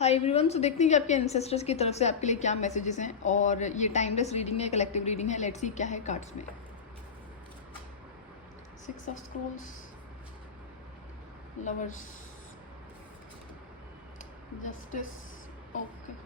Hi everyone. सो देखते हैं कि आपके एंसेस्टर्स की तरफ से आपके लिए क्या मैसेजेस हैं, और ये टाइमलेस रीडिंग है, कलेक्टिव रीडिंग है। लेट्स सी क्या है कार्ड्स में। 6 of scrolls, lovers, justice, okay,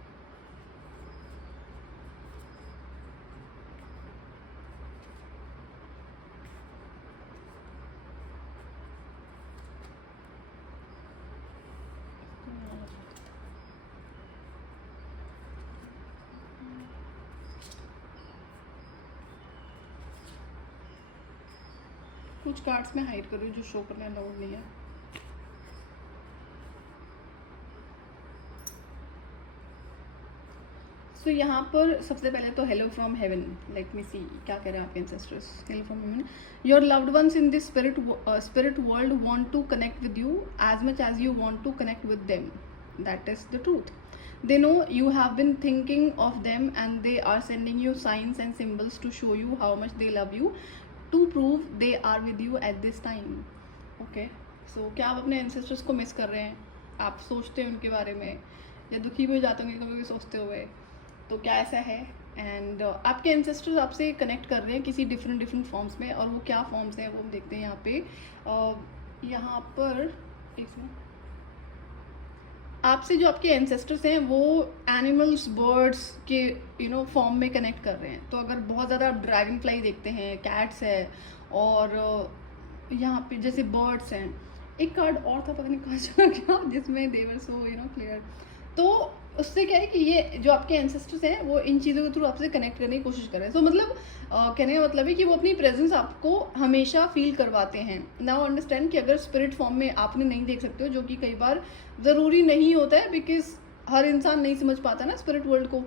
कुछ कार्ड्स में हाइड कर रही हूँ जो शो करने अलाउड नहीं है। सो यहाँ पर सबसे पहले तो hello from heaven. Let me see क्या कह रहे हैं आपके ancestors. Hello from heaven, your loved ones in this spirit world want to connect with you as much as you want to connect with them. That is the truth. They know you have been thinking of them, and they are sending you signs and symbols to show you how much they love you, to prove they are with you at this time. Okay, so क्या आप अपने ancestors को miss कर रहे हैं? आप सोचते हैं उनके बारे में, या दुखी भी हो जाते होंगे कभी भी सोचते हुए? तो क्या ऐसा है? एंड आपके एंसेस्टर्स आपसे कनेक्ट कर रहे हैं किसी डिफरेंट फॉर्म्स में, और वो क्या फॉर्म्स हैं वो हम देखते हैं यहाँ पे। यहाँ पर एक मिनट, आपसे जो आपके एंसेस्टर्स हैं वो एनिमल्स, बर्ड्स के फॉर्म में कनेक्ट कर रहे हैं। तो अगर बहुत ज़्यादा आप ड्रैगन फ्लाई देखते हैं, कैट्स है, और यहाँ पे जैसे बर्ड्स हैं। एक कार्ड और था, पता नहीं कहाँ चला गया, जिसमें देवर सो क्लियर। तो उससे क्या है कि ये जो आपके एंसेस्टर्स हैं वो इन चीज़ों के थ्रू आपसे कनेक्ट करने की कोशिश कर रहे हैं। तो मतलब कहने का मतलब है कि वो अपनी प्रेजेंस आपको हमेशा फील करवाते हैं। नाउ अंडरस्टैंड कि अगर स्पिरिट फॉर्म में आपने नहीं देख सकते हो, जो कि कई बार ज़रूरी नहीं होता है, बिकॉज हर इंसान नहीं समझ पाता ना स्पिरिट वर्ल्ड को,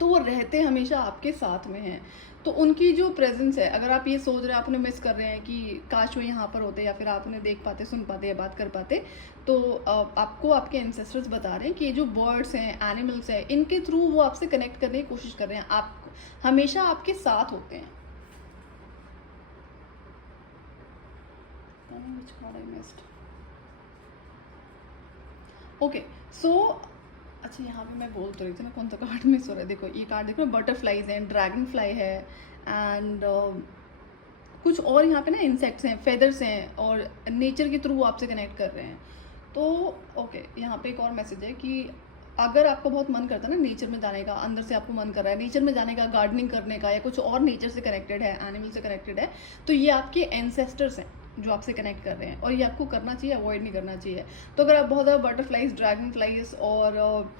तो वो रहते हमेशा आपके साथ में हैं। तो उनकी जो प्रेजेंस है, अगर आप ये सोच रहे हैं, आप उन्हें मिस कर रहे हैं कि काश वो यहाँ पर होते, या फिर आप उन्हें देख पाते, सुन पाते या बात कर पाते, तो आपको आपके एंसेस्टर्स बता रहे हैं कि ये जो बर्ड्स हैं, एनिमल्स हैं, इनके थ्रू वो आपसे कनेक्ट करने की कोशिश कर रहे हैं। आप हमेशा आपके साथ होते हैं। ओके, सो अच्छा, यहाँ पे मैं बोल तो रही थी ना कौन सा कार्ड मिस हो रहा है। देखो ये कार्ड देखो, बटरफ्लाइज हैं, ड्रैगन फ्लाई है, एंड कुछ और यहाँ पे ना इंसेक्ट्स हैं, फेदर्स हैं, और नेचर के थ्रू वो आपसे कनेक्ट कर रहे हैं। तो ओके, यहाँ पे एक और मैसेज है कि अगर आपका बहुत मन करता है ना नेचर में जाने का, अंदर से आपको मन कर रहा है नेचर में जाने का, गार्डनिंग करने का, या कुछ और नेचर से कनेक्टेड है, एनिमल से कनेक्टेड है, तो ये आपके एंसेस्टर्स हैं जो आपसे कनेक्ट कर रहे हैं, और ये आपको करना चाहिए, अवॉइड नहीं करना चाहिए। तो अगर आप बहुत ज़्यादा बटरफ्लाइज, ड्रैगन फ्लाइज और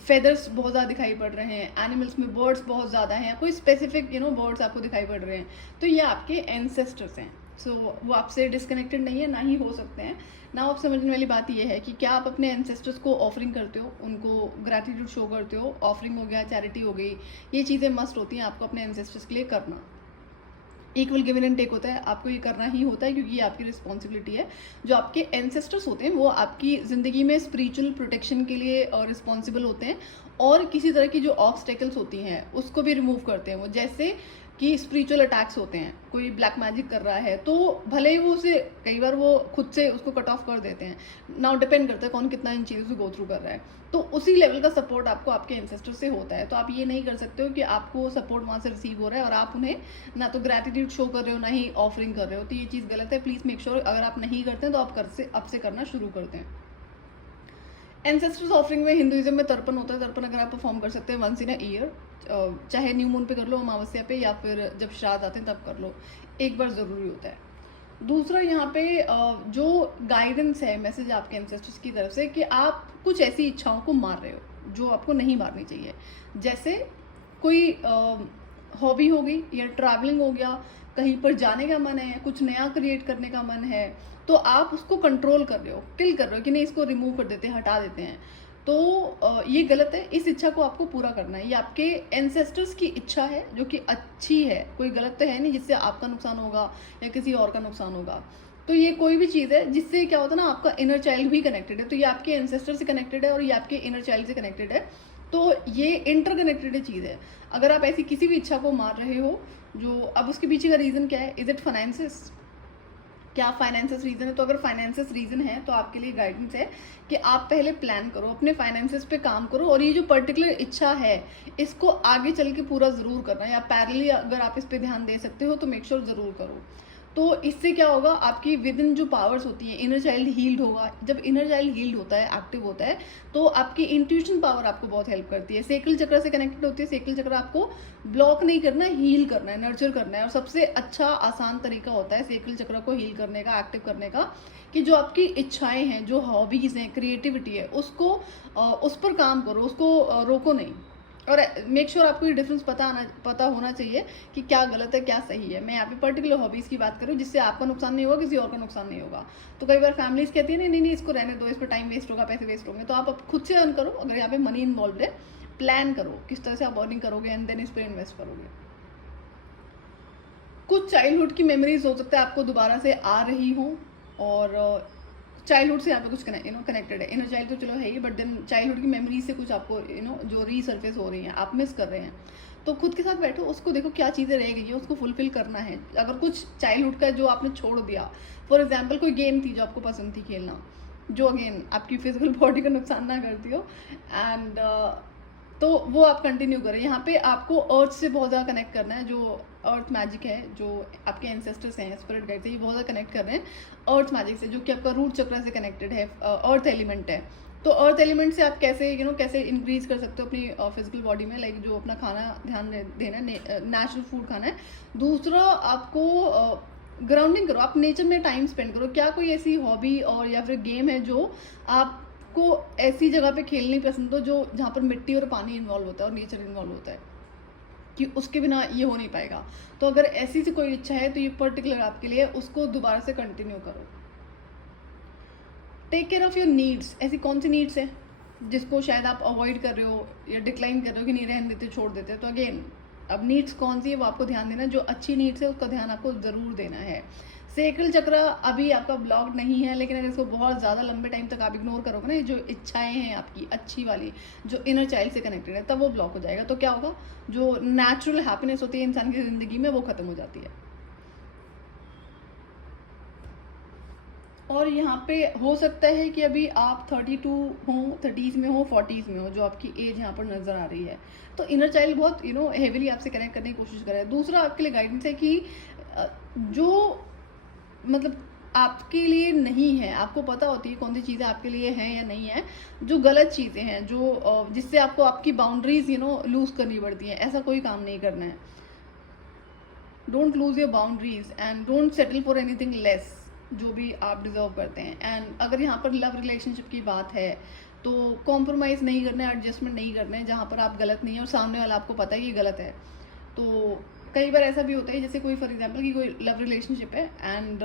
फेदर्स बहुत ज़्यादा दिखाई पड़ रहे हैं, एनिमल्स में बर्ड्स बहुत ज़्यादा हैं, कोई स्पेसिफिक बर्ड्स आपको दिखाई पड़ रहे हैं, तो ये आपके एंसेस्टर्स हैं। सो वो आपसे डिस्कनेक्टेड नहीं है, ना ही हो सकते हैं ना। आप समझने वाली बात ये है कि क्या आप अपने एंसेस्टर्स को ऑफरिंग करते हो, उनको ग्रैटिट्यूड शो करते हो। ऑफरिंग हो गया, चैरिटी हो गई, ये चीज़ें मस्ट होती हैं आपको अपने एंसेस्टर्स के लिए करना। इक्वल गिवन एंड टेक होता है, आपको ये करना ही होता है, क्योंकि ये आपकी रिस्पॉन्सिबिलिटी है। जो आपके एंसेस्टर्स होते हैं वो आपकी ज़िंदगी में स्पिरिचुअल प्रोटेक्शन के लिए रिस्पॉन्सिबल होते हैं, और किसी तरह की जो ऑब्स्टेकल्स होती हैं उसको भी रिमूव करते हैं वो। जैसे कि स्पिरिचुअल अटैक्स होते हैं, कोई ब्लैक मैजिक कर रहा है, तो भले ही वो उसे कई बार वो खुद से उसको कट ऑफ कर देते हैं। नाउ डिपेंड करता है कौन कितना इन चीज़ों से गो थ्रू कर रहा है, तो उसी लेवल का सपोर्ट आपको आपके एंसेस्टर से होता है। तो आप ये नहीं कर सकते हो कि आपको सपोर्ट वहाँ से रिसीव हो रहा है और आप उन्हें ना तो ग्रैटिट्यूड शो कर रहे हो, ना ही ऑफरिंग कर रहे हो, तो ये चीज़ गलत है। प्लीज़ मेक श्योर अगर आप नहीं करते हैं तो आप अब से करना शुरू करते हैं। एंसेस्टर्स ऑफरिंग में हिंदुइज्म में तर्पण होता है। तर्पण अगर आप परफॉर्म कर सकते हैं वंस इन अ ईयर, चाहे न्यू मून पे कर लो, अमावस्या पे, या फिर जब श्राद्ध आते हैं तब कर लो, एक बार ज़रूरी होता है। दूसरा यहाँ पे जो गाइडेंस है, मैसेज आपके एंसेस्टर्स की तरफ से कि आप कुछ ऐसी इच्छाओं को मार रहे हो जो आपको नहीं मारनी चाहिए। जैसे कोई हॉबी हो गई, या ट्रैवलिंग हो गया, कहीं पर जाने का मन है, कुछ नया क्रिएट करने का मन है, तो आप उसको कंट्रोल कर रहे हो, किल कर रहे हो कि नहीं, इसको रिमूव कर देते हैं, हटा देते हैं। तो ये गलत है। इस इच्छा को आपको पूरा करना है। ये आपके एंसेस्टर्स की इच्छा है जो कि अच्छी है, कोई गलत तो है नहीं जिससे आपका नुकसान होगा या किसी और का नुकसान होगा। तो ये कोई भी चीज़ है जिससे क्या होता है ना, आपका इनर चाइल्ड भी कनेक्टेड है, तो ये आपके एंसेस्टर से कनेक्टेड है और ये आपके इनर चाइल्ड से कनेक्टेड है। तो ये इंटरकनेक्टेड चीज़ है। अगर आप ऐसी किसी भी इच्छा को मार रहे हो, जो अब उसके पीछे का रीज़न क्या है? Is it finances? क्या फाइनेंसेस रीजन है? तो अगर फाइनेंसेस रीजन है तो आपके लिए गाइडेंस है कि आप पहले प्लान करो, अपने फाइनेंसेस पे काम करो, और ये जो पर्टिकुलर इच्छा है इसको आगे चल के पूरा ज़रूर करना, या पैरेलली अगर आप इस पे ध्यान दे सकते हो तो मेक श्योर ज़रूर करो। तो इससे क्या होगा, आपकी विद इन जो पावर्स होती है, इनर चाइल्ड हील्ड होगा। जब इनर चाइल्ड हील्ड होता है, एक्टिव होता है, तो आपकी इंट्यूशन पावर आपको बहुत हेल्प करती है। सेकल चक्र से कनेक्टेड होती है। सेकल चक्र आपको ब्लॉक नहीं करना है, हील करना है, नर्चर करना है। और सबसे अच्छा आसान तरीका होता है सेकल चक्र को हील करने का, एक्टिव करने का, कि जो आपकी इच्छाएं हैं, जो हॉबीज़ हैं, क्रिएटिविटी है, उसको उस पर काम करो, उसको रोको नहीं। और मेक श्योर आपको ये डिफरेंस पता होना चाहिए कि क्या गलत है, क्या सही है। मैं यहाँ पे पर्टिकुलर हॉबीज़ की बात करूँ जिससे आपका नुकसान नहीं होगा, किसी और का नुकसान नहीं होगा। तो कई बार फैमिलीज कहती है नहीं नहीं इसको रहने दो, इस पर टाइम वेस्ट होगा, पैसे वेस्ट होंगे। तो आप खुद से अर्न करो। अगर यहाँ पे मनी इन्वॉल्व है, प्लान करो किस तरह से आप अर्निंग करोगे एंड देन इस पर इन्वेस्ट करोगे। कुछ चाइल्डहुड की मेमोरीज हो सकता है आपको दोबारा से आ रही हो, और चाइल्डहुड से यहाँ पे कुछ कनेक्टेड है। इनर चाइल्ड तो चलो है ही, बट देन चाइल्डहुड की मेमोरीज से कुछ आपको जो रीसर्फेस हो रही हैं, आप मिस कर रहे हैं। तो खुद के साथ बैठो, उसको देखो क्या चीज़ें रह गई है, उसको फुलफिल करना है। अगर कुछ चाइल्डहुड का जो आपने छोड़ दिया, फॉर एग्जाम्पल कोई गेम थी जो आपको पसंद थी खेलना, जो अगेन आपकी फिजिकल बॉडी का नुकसान ना करती हो, एंड तो वो आप कंटिन्यू करें। यहाँ पे आपको अर्थ से बहुत ज़्यादा कनेक्ट करना है। जो अर्थ मैजिक है, जो आपके एंसेस्टर्स हैं, स्पिरिट गाइड से, ये बहुत ज़्यादा कनेक्ट कर रहे हैं अर्थ मैजिक से, जो कि आपका रूट चक्र से कनेक्टेड है, अर्थ एलिमेंट है। तो अर्थ एलिमेंट से आप कैसे कैसे इंक्रीज कर सकते हो अपनी फिजिकल बॉडी में, लाइक जो अपना खाना ध्यान देना है, नेचुरल फूड खाना है। दूसरा, आपको ग्राउंडिंग करो, आप नेचर में टाइम स्पेंड करो। क्या कोई ऐसी हॉबी और या फिर गेम है जो आपको ऐसी जगह पे खेलनी पसंद हो जो जहाँ पर मिट्टी और पानी इन्वॉल्व होता है और नेचर इन्वॉल्व होता है, कि उसके बिना ये हो नहीं पाएगा। तो अगर ऐसी सी कोई इच्छा है तो ये पर्टिकुलर आपके लिए, उसको दोबारा से कंटिन्यू करो। Take care of your needs. ऐसी कौन सी नीड्स है जिसको शायद आप अवॉइड कर रहे हो या डिक्लाइन कर रहे हो कि नहीं रहने देते, छोड़ देते? तो अगेन, अब नीड्स कौन सी है वो आपको ध्यान देना है। जो अच्छी नीड्स है उसका ध्यान आपको ज़रूर देना है। सेक्रल चक्र अभी आपका ब्लॉक नहीं है, लेकिन अगर इसको बहुत ज़्यादा लंबे टाइम तक आप इग्नोर करोगे ना, जो इच्छाएं हैं आपकी अच्छी वाली, जो इनर चाइल्ड से कनेक्टेड है, तब वो ब्लॉक हो जाएगा। तो क्या होगा, जो नेचुरल हैप्पीनेस होती है इंसान की ज़िंदगी में, वो ख़त्म हो जाती है। और यहाँ पे हो सकता है कि अभी आप 32 हो, 30s में हो, 40s में हो, जो आपकी एज यहाँ पर नज़र आ रही है। तो इनर चाइल्ड बहुत हेविली आपसे कनेक्ट करने की कोशिश कर रहा है। दूसरा आपके लिए गाइडेंस है कि जो मतलब आपके लिए नहीं है, आपको पता होती है कौन सी चीज़ें आपके लिए हैं या नहीं है। जो गलत चीज़ें हैं, जो जिससे आपको आपकी बाउंड्रीज लूज करनी पड़ती हैं, ऐसा कोई काम नहीं करना है। Don't lose your boundaries and don't settle for anything less, जो भी आप डिजर्व करते हैं। एंड अगर यहाँ पर लव रिलेशनशिप की बात है तो कॉम्प्रोमाइज़ नहीं करना है, एडजस्टमेंट नहीं करना है जहाँ पर आप गलत नहीं है और सामने वाला आपको पता है कि गलत है। तो कई बार ऐसा भी होता है, जैसे कोई फॉर एग्जांपल कि कोई लव रिलेशनशिप है एंड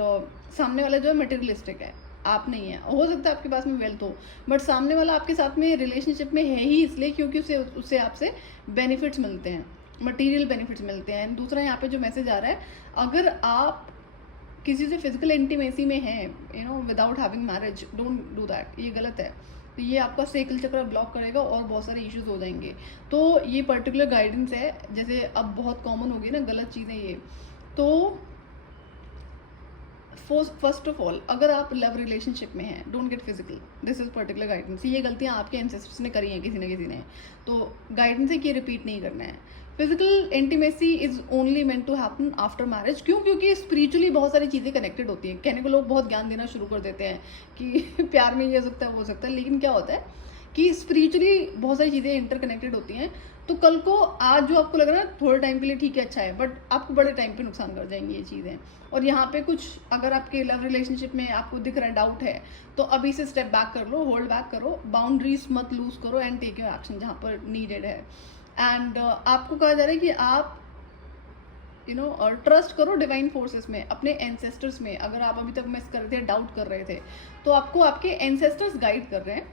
सामने वाला जो है मटेरियलिस्टिक है, आप नहीं है। हो सकता है आपके पास में वेल्थ हो, बट सामने वाला आपके साथ में रिलेशनशिप में है ही इसलिए क्योंकि उससे आपसे बेनिफिट्स मिलते हैं, मटेरियल बेनिफिट्स मिलते हैं। दूसरा यहाँ पे जो मैसेज आ रहा है, अगर आप किसी से फिजिकल इंटीमेसी में है without having marriage, don't do that, ये गलत है। तो ये आपका सेकल चक्र ब्लॉक करेगा और बहुत सारे इश्यूज हो जाएंगे। तो ये पर्टिकुलर गाइडेंस है, जैसे अब बहुत कॉमन हो गई ना गलत चीज़ें ये। तो फर्स्ट ऑफ ऑल, अगर आप लव रिलेशनशिप में हैं, don't get physical, this is particular guidance. ये गलतियाँ आपके एंसेस्टर्स ने करी हैं किसी न किसी ने, तो गाइडेंस है कि रिपीट नहीं करना है। Physical intimacy is only meant to happen after marriage. क्यों? क्योंकि स्पिरिचुअली बहुत सारी चीज़ें कनेक्टेड होती हैं। कहने को लोग बहुत ज्ञान देना शुरू कर देते हैं कि प्यार में ये हो सकता है, वो हो सकता है, लेकिन क्या होता है कि स्पिरिचुअली बहुत सारी चीज़ें इंटरकनेक्टेड होती हैं। तो कल को आज जो आपको लग रहा है थोड़े टाइम के लिए ठीक है, अच्छा है, बट आपको बड़े टाइम पे नुकसान कर जाएंगी ये चीज़ें। और यहाँ पे कुछ अगर आपके लव रिलेशनशिप में आपको दिख रहा है, डाउट है, तो अभी से स्टेप बैक कर लो, होल्ड बैक करो, बाउंड्रीज मत लूज करो एंड टेक योर एक्शन जहाँ पर नीडेड है। एंड आपको कहा जा रहा है कि आप और ट्रस्ट करो डिवाइन फोर्सेस में, अपने एंसेस्टर्स में। अगर आप अभी तक मिस कर रहे थे, डाउट कर रहे थे, तो आपको आपके एंसेस्टर्स गाइड कर रहे हैं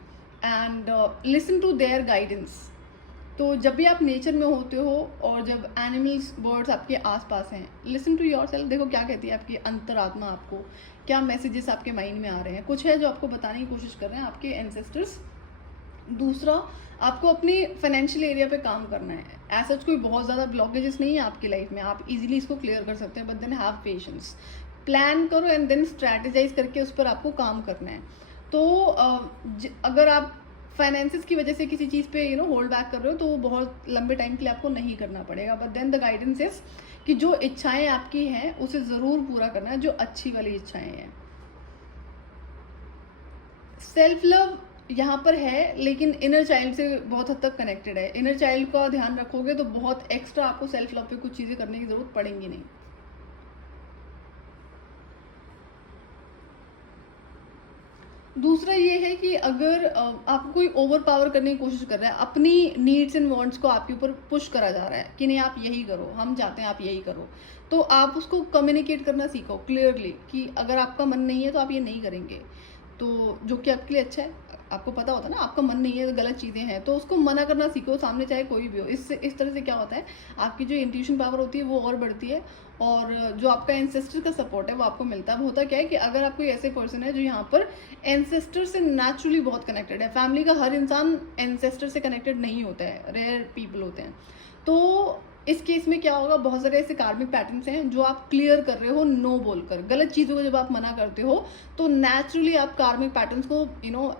and listen to their guidance. तो जब भी आप नेचर में होते हो और जब एनिमल्स बर्ड्स आपके आसपास हैं, लिसन टू योरसेल्फ। देखो क्या कहती है आपकी अंतरात्मा, आपको क्या मैसेजेस आपके माइंड में आ रहे हैं। कुछ है जो आपको बताने की कोशिश कर रहे हैं आपके एंसेस्टर्स। दूसरा, आपको अपनी फाइनेंशियल एरिया पे काम करना है। ऐसा कोई बहुत ज़्यादा ब्लॉकेजेस नहीं है आपकी लाइफ में, आप इजीली इसको क्लियर कर सकते हैं, but then have patience. Plan करो एंड देन स्ट्रैटेजाइज करके उस पर आपको काम करना है। तो अगर आप फाइनेंसिस की वजह से किसी चीज़ पे होल्ड बैक कर रहे हो तो वो बहुत लंबे टाइम के लिए आपको नहीं करना पड़ेगा, but then the guidance is कि जो इच्छाएं आपकी हैं उसे ज़रूर पूरा करना है, जो अच्छी वाली इच्छाएं हैं। सेल्फ लव यहाँ पर है, लेकिन इनर चाइल्ड से बहुत हद तक कनेक्टेड है। इनर चाइल्ड का ध्यान रखोगे तो बहुत एक्स्ट्रा आपको सेल्फ लव पे कुछ चीज़ें करने की ज़रूरत पड़ेंगी नहीं। दूसरा ये है कि अगर आपको कोई ओवर पावर करने की कोशिश कर रहा है, अपनी नीड्स एंड वांट्स को आपके ऊपर पुश करा जा रहा है कि नहीं आप यही करो, हम चाहते हैं आप यही करो, तो आप उसको कम्युनिकेट करना सीखो क्लियरली कि अगर आपका मन नहीं है तो आप ये नहीं करेंगे, तो जो कि आपके लिए अच्छा है। आपको पता होता है ना आपका मन नहीं है, तो गलत चीज़ें हैं, तो उसको मना करना सीखो, सामने चाहे कोई भी हो। इससे इस तरह से क्या होता है, आपकी जो इंट्यूशन पावर होती है वो और बढ़ती है, और जो आपका एंसेस्टर का सपोर्ट है वो आपको मिलता है। वो होता क्या है कि अगर आप कोई ऐसे पर्सन है जो यहाँ पर एंसेस्टर से नेचुरली बहुत कनेक्टेड है, फैमिली का हर इंसान एंसेस्टर से कनेक्टेड नहीं होता है, रेयर पीपल होते हैं, तो इस केस में क्या होगा, बहुत सारे ऐसे कार्मिक पैटर्न्स हैं जो आप क्लियर कर रहे हो नो बोलकर। गलत चीज़ों को जब आप मना करते हो तो नेचुरली आप कार्मिक पैटर्न्स को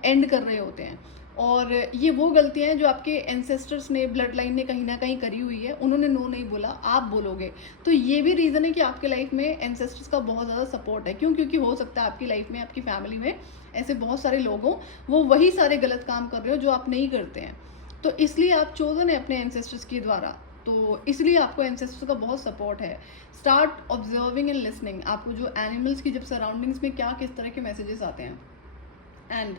एंड कर रहे होते हैं, और ये वो गलतियां हैं जो आपके एंसेस्टर्स ने, ब्लड लाइन ने कहीं ना कहीं करी हुई है। उन्होंने नो नहीं बोला, आप बोलोगे, तो ये भी रीज़न है कि आपके लाइफ में एंसेस्टर्स का बहुत ज़्यादा सपोर्ट है। क्यों? क्योंकि हो सकता है आपकी लाइफ में, आपकी फैमिली में ऐसे बहुत सारे लोग हों, वो वही सारे गलत काम कर रहे हो जो आप नहीं करते हैं, तो इसलिए आप चोजन है अपने एंसेस्टर्स के द्वारा, तो इसलिए आपको एंसेस्टर्स का बहुत सपोर्ट है। स्टार्ट ऑब्जर्विंग एंड लिसनिंग, आपको जो एनिमल्स की जब सराउंडिंग्स में क्या किस तरह के मैसेजेस आते हैं, एंड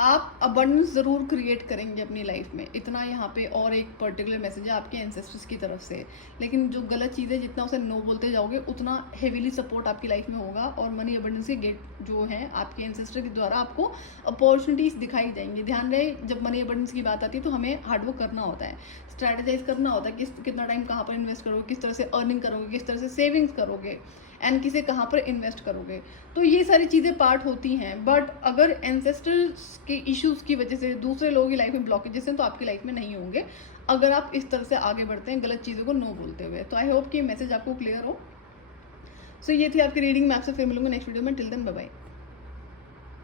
आप अबंडेंस ज़रूर क्रिएट करेंगे अपनी लाइफ में। इतना यहाँ पे और एक पर्टिकुलर मैसेज है आपके एंसेस्टर्स की तरफ से, लेकिन जो गलत चीज़ें जितना उसे नो बोलते जाओगे उतना हेवीली सपोर्ट आपकी लाइफ में होगा, और मनी अबंडेंस के गेट जो हैं आपके एंसेस्टर के द्वारा आपको अपॉर्चुनिटीज़ दिखाई जाएंगी। ध्यान रहे, जब मनी अबंडेंस की बात आती है तो हमें हार्डवर्क करना होता है, स्ट्रैटेजाइज करना होता है, कितना टाइम कहाँ पर इन्वेस्ट करोगे, किस तरह से अर्निंग करोगे, किस तरह से सेविंग्स करोगे, एंड किसे कहाँ पर इन्वेस्ट करोगे, तो ये सारी चीज़ें पार्ट होती हैं। बट अगर एंसेस्टर्स के इश्यूज़ की वजह से दूसरे लोगों की लाइफ में ब्लॉकेजेस हैं तो आपकी लाइफ में नहीं होंगे, अगर आप इस तरह से आगे बढ़ते हैं गलत चीज़ों को नो बोलते हुए। तो आई होप कि मैसेज आपको क्लियर हो। सो ये थी आपकी रीडिंग। मैं आपसे फिर मिलूंगा नेक्स्ट वीडियो में। Till then bye bye.